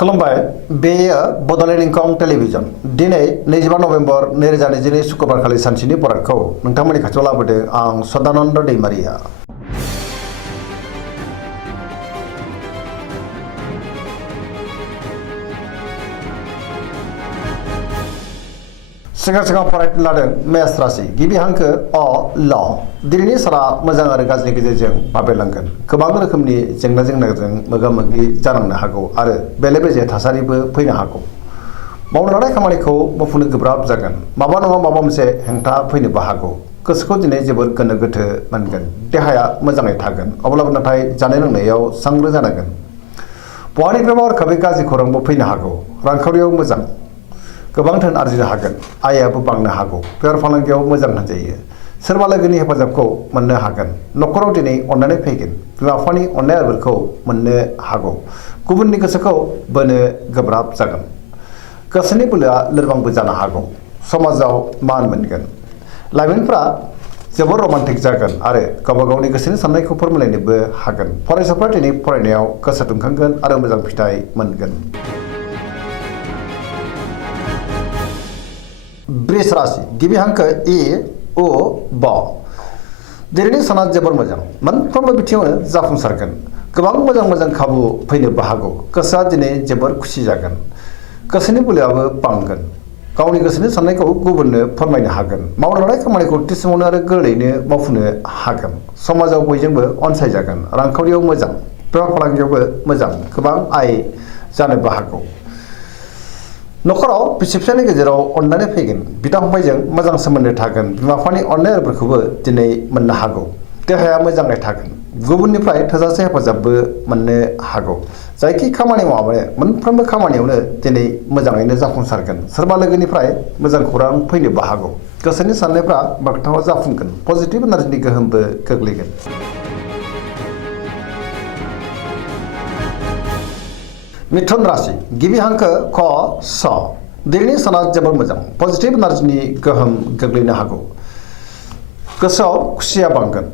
खुलुमबाय बेयो बड'लेण्ड इंखं टेलिभिजन दिनै 25 नभेम्बर 2022 शुक्रबारखालि सानसेनि बरादखौ नोंथांमोननि खाथियाव लाबोदों आं सदानन्द दैमारिया। सिगां फरायनो लादों मेष राशि गिबि हांखो अ ल दिनैनि साना मोजां आरो गाज्रिनि गेजेरजों बाबेरलांगोन। गोबां रोखोमनि जेंना जेंनाजों मोगा मोगि जानांनो हागौ आरो बेले बेजे थासारिबो फैनो हागौ। मावनो लानाय खामानिखौ मावफुंनो गोब्राब जागोन। माबा नङा माबा मोनसे हेंथा फैनोबो हागौ। गोसोखौ दिनै जोबोर गोनो गोथो मोनगोन। देहाया मोजाङै थागोन अब्लाबो नाथाय जानाय लोंनायाव सांग्रां जानांगोन। बहानिफ्रायबा हरखाबै गाज्रि खौरांबो फैनो हागौ। रांखावरियाव मोजां गोबां धोन आरजिनो हागोन। आयाबो बांनो हागौ। बेफार फालांगियाव मोजां होनजायो। सोरबा लोगोनि हेफाजाबखौ मोननो हागोन। न'खराव दिनै अननानै फैगोन। बिमा बिफानि अननाय आदरखौ मोननो हागौ। गुबुननि गोसोखौ बोनो गोब्राब जागोन। गोसोनि बोलोआ लोरबांबो जानो हागौ। समाजाव मान मोनगोन। लाइमोनफ्रा जोबोर रमान्टिक जागोन आरो गावबा गावनि गोसोनि साननायखौ फोरमायलायनोबो हागोन। फरायसाफ्रा दिनै फरायनायाव गोसो दुंखांगोन आरो मोजां फिथाइ मोनगोन। वृष राशि गिबि हांखो इ उ ब दिनैनि साना जोबोर मोजां। मोनफ्रोमबो बिथिङावनो जाफुंसारगोन। गोबां मोजां खाबु फैनोबो हागौ। गोसोआ दिनै जोबोर खुसि जागोन। गोसोनि बोलोआबो बांगोन। गावनि गोसोनि साननायखौ गुबुननो फोरमायनो हागोन। मावनो लानाय खामानिखौ थि समावनो आरो गोरलैयैनो मावफुंनो हागोन। समाजाव बयजोंबो अनसायजागोन। रांखावरियाव मोजां। बेफार फालांगियावबो मोजां। गोबां आय जानोबो हागौ। न'खराव बिसि फिसायनि गेजेराव अननानै फैगोन। बिदा फंबायजों मोजां सोमोन्दो थागोन। बिमा बिफानि अननाय आदरफोरखौबो दिनै मोननो हागौ। देहाया मोजाङै थागोन। गुबुननिफ्राय थोजासे हेफाजाबबो मोननो हागौ। जायखि खामानि मावा मानो मोनफ्रोमबो खामानियावनो दिनै मोजाङैनो जाफुंसारगोन। सोरबा लोगोनिफ्राय मोजां खौरां फैनोबो हागौ। गोसोनि साननायफ्रा मोगथाङाव जाफुंगोन। पजिटिभ एनार्जिनि गोहोमबो गोग्लैगोन। मिथुन राशि गिबि हांखो ख स दिनैनि साना जोबोर मोजां। पजिटिभ एनार्जिनि गोहोम गोग्लैनो हागौ। गोसोआव खुसिया बांगोन।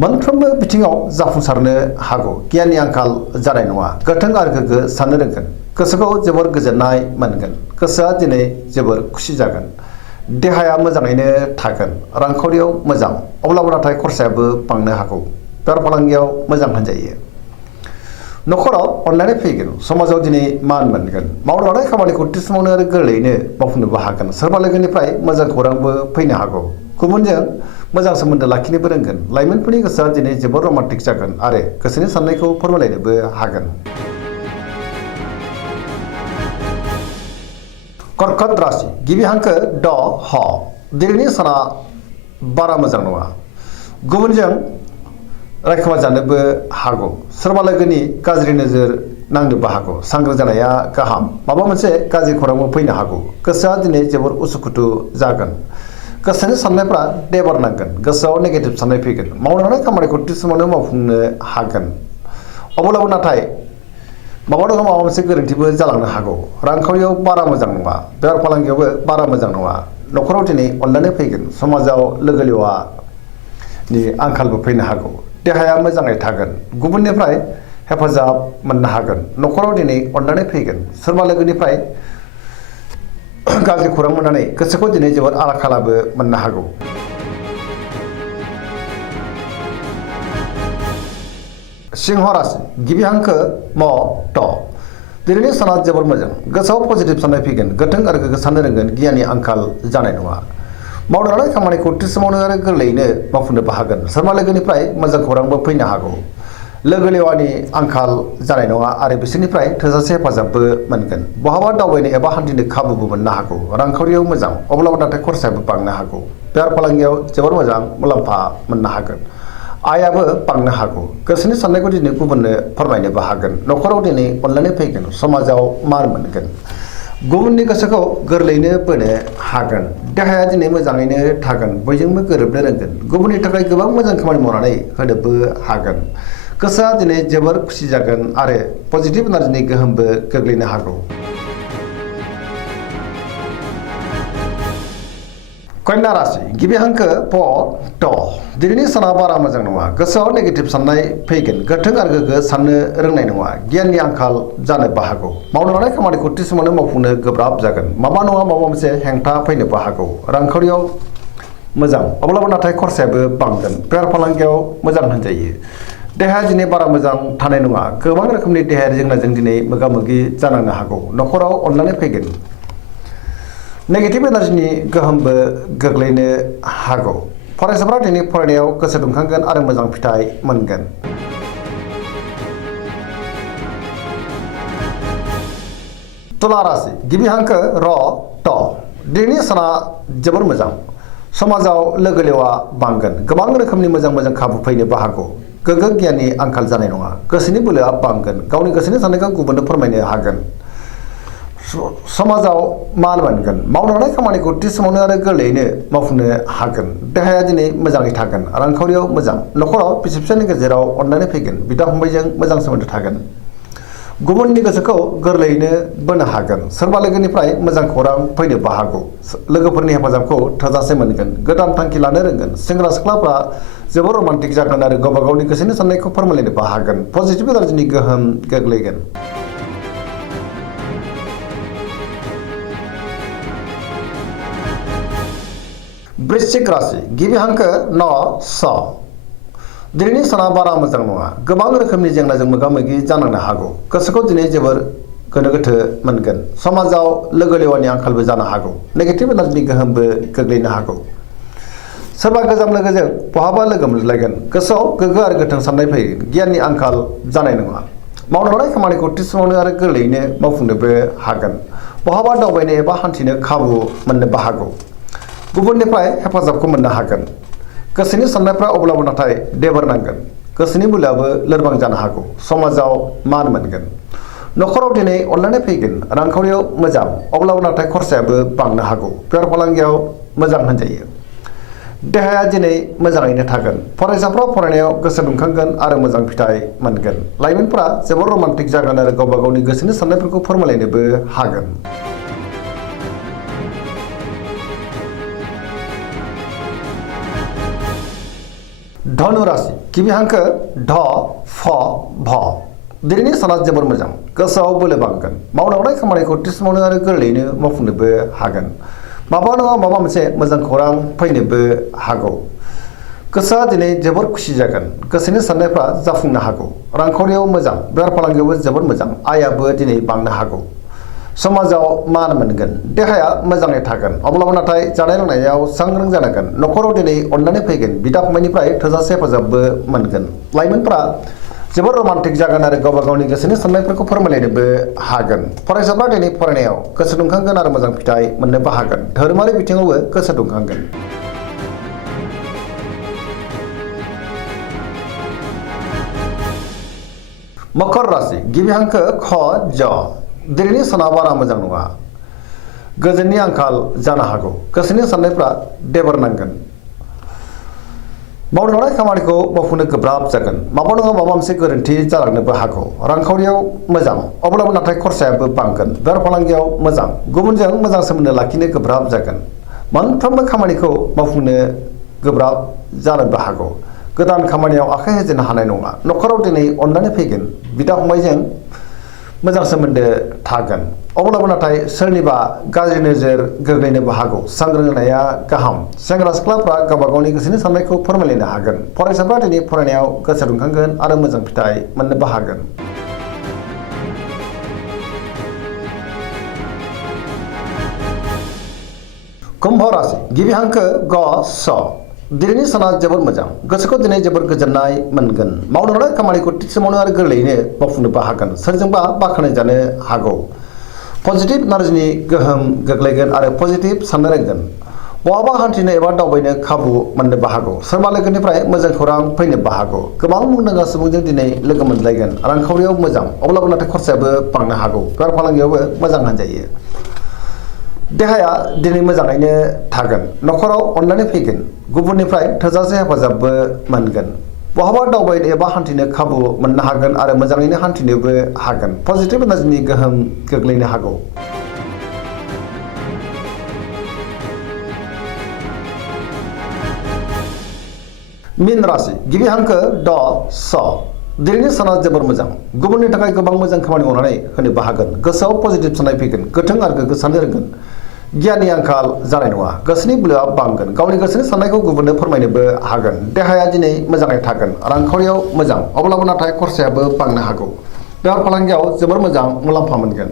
मोनफ्रोमबो बिथिङाव जाफुंसारनो हागौ। गियाननि आंखाल जानाय नङा। गोथों आरो गोग्गो साननो रोंगोन। गोसोखौ जोबोर गोजोननाय मोनगोन। गोसोआ दिनै जोबोर खुसि जागोन। देहाया मोजाङैनो थागोन। रांखावरियाव मोजां अब्लाबो नाथाय खरसायाबो बांनो हागौ। बेफार फालांगियाव मोजां होनजायो। न'खराव अननानै फैगोन। समाजाव दिनै मान मोनगोन। मावनो लानाय खामानिखौ थि समावनो आरो गोरलैयैनो मावफुंनोबो हागोन। सोरबा लोगोनिफ्राय मोजां खौरांबो फैनो हागौ। गुबुनजों मोजां सोमोन्दो लाखिनोबो रोंगोन। लाइमोनफोरनि गोसोआ दिनै जोबोर रमान्टिक जागोन आरो गोसोनि साननायखौ फोरमायलायनोबो हागोन। कर्कट राशि गिबि हांखो ड ह दिनैनि साना बारा मोजां नङा। गुबुनजों रायखोमा जानोबो हागौ। सोरबा लोगोनि गाज्रि नोजोर नांनोबो हागौ। सांग्रां जानाया गाहाम। माबा मोनसे गाज्रि खौरांबो फैनो हागौ। गोसोआ दिनै जोबोर उसुखुथु जागोन। गोसोनि साननायफ्रा देबारनांगोन। गोसोआव नेगेटिभ साननाय फैगोन। मावनो लानाय खामानिखौ थि समावनो मावफुंनो हागोन। अब्लाबो नाथाय माबा नङा माबा मोनसे गोरोन्थिबो जालांनो हागौ। रांखावरियाव बारा मोजां नङा। बेफार फालांगियावबो बारा मोजां नङा। न'खराव दिनै अननानै फैगोन। समाजाव लोगो लेवानि आंखालबो फैनो हागौ। देहाया मोजाङै थागोन। गुबुननिफ्राय हेफाजाब मोननो हागोन। न'खराव दिनै अननानै फैगोन। सोरबा लोगोनिफ्राय गाज्रि खौरां मोननानै गोसोखौ दिनै जोबोर आला खालाबो मोननो हागौ। सिंह राशि गिबि हांखो म ट दिनैनि साना जोबोर मोजां। गोसोआव पजिटिभ साननाय फैगोन। गोथों आरो गोग्गो साननो रोंगोन। गियाननि आंखाल जानाय नङा। मावनो लानाय खामानिखौ थि समावनो आरो गोरलैयैनो मावफुंनोबो हागोन। सोरबा लोगोनिफ्राय मोजां खौरांबो फैनो हागौ। लोगो लेवानि आंखाल जानाय नङा आरो बिसोरनिफ्राय थोजासे हेफाजाबबो मोनगोन। बहाबा दावबायनो एबा हान्थिनो खाबुबो मोननो हागौ। रांखावरियाव मोजां अब्लाबो नाथाय खरसायाबो बांनो हागौ। बेफार फालांगियाव जोबोर मोजां मुलाम्फा मोननो हागोन। आयाबो बांनो हागौ। गोसोनि साननायखौ दिनै गुबुननो फोरमायनोबो हागोन। न'खराव दिनै अननानै फैगोन। समाजाव मान मोनगोन। गुबुननि गोसोखौ गोरलैयैनो बोनो हागोन। देहाया दिनै मोजाङैनो थागोन। बयजोंबो गोरोबनो रोंगोन। गुबुननि थाखाय गोबां मोजां खामानि मावनानै होनोबो हागोन। गोसोआ दिनै जोबोर खुसि जागोन आरो पजिटिभ एनार्जिनि गोहोमबो गोग्लैनो हागौ। कन्या राशि गिबि हांखो प ट दिनैनि साना बारा मोजां नङा गोसोआव नेगेटिभ साननाय फैगोन गोथों आरो गोग्गो साननो रोंनाय नङा गियाननि आंखाल जानोबो हागौ मावनो लानाय खामानिखौ थि समावनो मावफुंनो गोब्राब जागोन माबा नङा माबा मोनसे हेंथा फैनोबो हागौ रांखावरियाव मोजां अब्लाबो नाथाय खरसायाबो बांगोन बेफार फालांगियाव मोजां होनजायो देहाया दिनै बारा मोजां थानाय नङा गोबां रोखोमनि देहायारि जेंनाजों दिनै मोगा मोगि जानांनो हागौ नखराव अननानै फैगोन नेगेटिभ एनार्जिनि गोहोमबो गोग्लैनो हागौ फरायसाफ्रा दिनै फरायनायाव गोसो दुंखांगोन आरो मोजां फिथाइ मोनगोन तुला राशि गिबि हांखो र ट दिनैनि साना जोबोर मोजां समाजाव लोगो लेवा बांगोन गोबां रोखोमनि मोजां मोजां खाबु फैनोबो हागौ गोग्गो गियाननि आंखाल जानाय नङा गोसोनि बोलोआ बांगोन गावनि गोसोनि साननायखौ गुबुननो फोरमायनो हागोन समाजाव मान मोनगोन मावनो लानाय खामानिखौ थि समावनो आरो गोरलैयैनो मावफुंनो हागोन देहाया दिनै मोजाङै थागोन रांखावरियाव मोजां नखराव बिसि फिसायनि गेजेराव अननानै फैगोन बिदा फंबायजों मोजां सोमोन्दो थागोन गुबुननि गोसोखौ गोरलैयैनो बोनो हागोन सोरबा लोगोनिफ्राय मोजां खौरां फैनोबो हागौ लोगोफोरनि हेफाजाबखौ थोजासे मोनगोन गोदान थांखि लानो रोंगोन सेंग्रा सिख्लाफ्रा जोबोर रमान्टिक जागोन आरो गावबा गावनि गोसोनि साननायखौ फोरमायलायनोबो हागोन पजिटिभ एनार्जिनि गोहोम गोग्लैगोन वृश्चिक राशि गिबि हांखो न स दिनैनि साना बारा मोजां नङा गोबां रोखोमनि जेंनाजों मोगा मोगि जानांनो हागौ गोसोखौ दिनै जोबोर गोनो गोथो मोनगोन समाजाव लोगो लेवानि आंखालबो जानो हागौ नेगेटिभ एनार्जिनि गोहोमबो गोग्लैनो हागौ सोरबा गोजाम लोगोजों बहाबा लोगो मोनज्लायगोन गोसोआव गोग्गो आरो गोथों साननाय फैगोन गियाननि आंखाल जानाय नङा मावनो लानाय खामानिखौ थि समावनो आरो गोरलैयैनो मावफुंनोबो हागोन बहाबा दावबायनो एबा हान्थिनो खाबु मोननोबो हागौ गुबुननिफ्राय हेफाजाबखौ मोननो हागोन गोसोनि साननायफ्रा अब्लाबो नाथाय देबोर नांगोन गोसोनि बोलोआबो लोरबां जानो हागौ समाजाव मान मोनगोन नखराव दिनै अनलायनाय फैगोन रांखावरियाव मोजां अब्लाबो नाथाय खरसायाबो बांनो हागौ बेफार फालांगियाव मोजां होनजायो देहाया दिनै मोजाङैनो थागोन फरायसाफ्रा फरायनायाव गोसो दुंखांगोन आरो मोजां फिथाइ मोनगोन लाइमोनफ्रा जोबोर रमान्टिक जागोन आरो गावबा गावनि गोसोनि साननायफोरखौ फोरमायलायनोबो हागोन धनु राशि गिबि हांखो ढ फ भ दिनैनि साना जोबोर मोजां गोसोआव बोलो बांगोन मावनो लानाय खामानिखौ थि समावनो आरो गोरलैयैनो मावफुंनोबो हागोन माबा नङा माबा मोनसे मोजां खौरां फैनोबो हागौ गोसोआ दिनै जोबोर खुसि जागोन गोसोनि साननायफ्रा जाफुंनो हागौ रांखावरियाव मोजां बेफार फालांगियावबो जोबोर मोजां आयाबो दिनै बांनो हागौ समाजाव मान मोनगोन देहाया मोजाङै थागोन अब्लाबो नाथाय जानाय लोंनायाव सांग्रां जानांगोन नखराव दिनै अननानै फैगोन बिदा फंबायनिफ्राय थोजासे हेफाजाबबो मोनगोन लाइमोनफ्रा जोबोर रमान्टिक जागोन आरो गावबा गावनि गोसोनि साननायफोरखौ फोरमायलायनोबो हागोन फरायसाफ्रा दिनै फरायनायाव गोसो दुंखांगोन आरो मोजां फिथाइ मोननोबो हागोन धोरोमारि बिथिङावबो गोसो दुंखांगोन मकर राशि गिबि हांखो ख ज दिनैनि साना बारा मोजां नङा गोजोननि आंखाल जानो हागौ गोसोनि साननायफ्रा देबोर नांगोन मावनो लानाय खामानिखौ मावफुंनो गोब्राब जागोन माबा नङा माबा मोनसे गोरोन्थि जालांनोबो हागौ रांखावरियाव मोजां अब्लाबो नाथाय खरसायाबो बांगोन बेफार फालांगियाव मोजां गुबुनजों मोजां सोमोन्दो लाखिनो गोब्राब जागोन मोनफ्रोमबो खामानिखौ मावफुंनो गोब्राब जानोबो हागौ गोदान खामानियाव आखाइ होजेननो हानाय नङा नखराव दिनै अननानै फैगोन बिदा फंबायजों मोजां सोमोन्दो थागोन अब्लाबो नाथाय सोरनिबा गाज्रि नोजोर गोग्लैनोबो हागौ सांग्रां जानाया गाहाम सेंग्रा सिख्लाफ्रा गावबा गावनि गोसोनि साननायखौ फोरमायलायनो हागोन फरायसाफ्रा दिनै फरायनायाव गोसो दुंखांगोन आरो मोजां फिथाइ मोननोबो हागोन कुम्भ राशि गिबि हांखो ग स दिनैनि साना जोबोर मोजां गोसोखौ दिनै जोबोर गोजोननाय मोनगोन मावनो लानाय खामानिखौ थि समावनो आरो गोरलैयैनो मावफुंनोबो हागोन सोरजोंबा बाख्नाय जानो हागौ पजिटिभ एनार्जिनि गोहोम गोग्लैगोन आरो पजिटिभ साननो रोंगोन बहाबा हान्थिनो एबा दावबायनो खाबु मोननोबो हागौ सोरबा लोगोनिफ्राय मोजां खौरां फैनोबो हागौ गोबां मुंदांखा सुबुंजों दिनै लोगो मोनलायगोन रांखावरियाव मोजां अब्लाबो नाथाय खरसायाबो बांनो हागौ बेफार फालांगियावबो मोजां होनजायो देहाया दिनै मोजाङैनो थागोन नखराव अननानै फैगोन गुबुननिफ्राय थोजासे हेफाजाबबो मोनगोन बहाबा दावबायनो एबा हान्थिनो खाबु मोननो हागोन आरो मोजाङैनो हान्थिनोबो हागोन पजिटिभ एनार्जिनि गोहोम गोग्लैनो हागौ मीन राशि गिबि हांखो ड स दिनैनि साना जोबोर मोजां गुबुननि थाखाय गोबां मोजां खामानि मावनानै होनोबो हागोन गोसोआव पजिटिभ साननाय फैगोन गोथों आरो गोग्गो साननो रोंगोन गियाननि आंखाल जानाय नङा गोसोनि बोलोआ बांगोन गावनि गोसोनि साननायखौ गुबुननो फोरमायनोबो हागोन देहाया दिनै मोजाङै थागोन रांखावरियाव मोजां अब्लाबो नाथाय खरसायाबो बांनो हागौ बेफार फालांगियाव जोबोर मोजां मुलाम्फा मोनगोन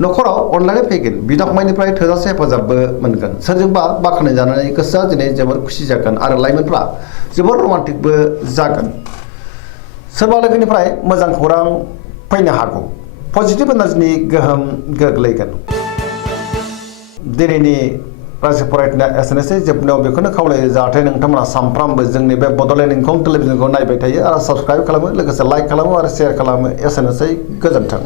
न'खराव अनलायनाय फैगोन बिदा फंबायनिफ्राय थोजासे हेफाजाबबो मोनगोन सोरजोंबा बाख्नाय जानानै गोसोआ दिनै जोबोर खुसि जागोन आरो लाइमोनफ्रा जोबोर रमान्टिकबो जागोन सोरबा लोगोनिफ्राय मोजां खौरां फैनो हागौ पजिटिभ एनार्जिनि गोहोम गोग्लैगोन दिनैनि राशि फरायनाया एसेनोसै जोबनायाव बेखौनो खावलायो जाहाथे नोंथांमोना सानफ्रामबो जोंनि बे बड'लेण्ड इंखं टेलिभिजनखौ नायबाय थायो आरो साबस्क्राइब खालामो लोगोसे लाइक खालामो आरो शेयार खालामो एसेनोसै गोजोन्थों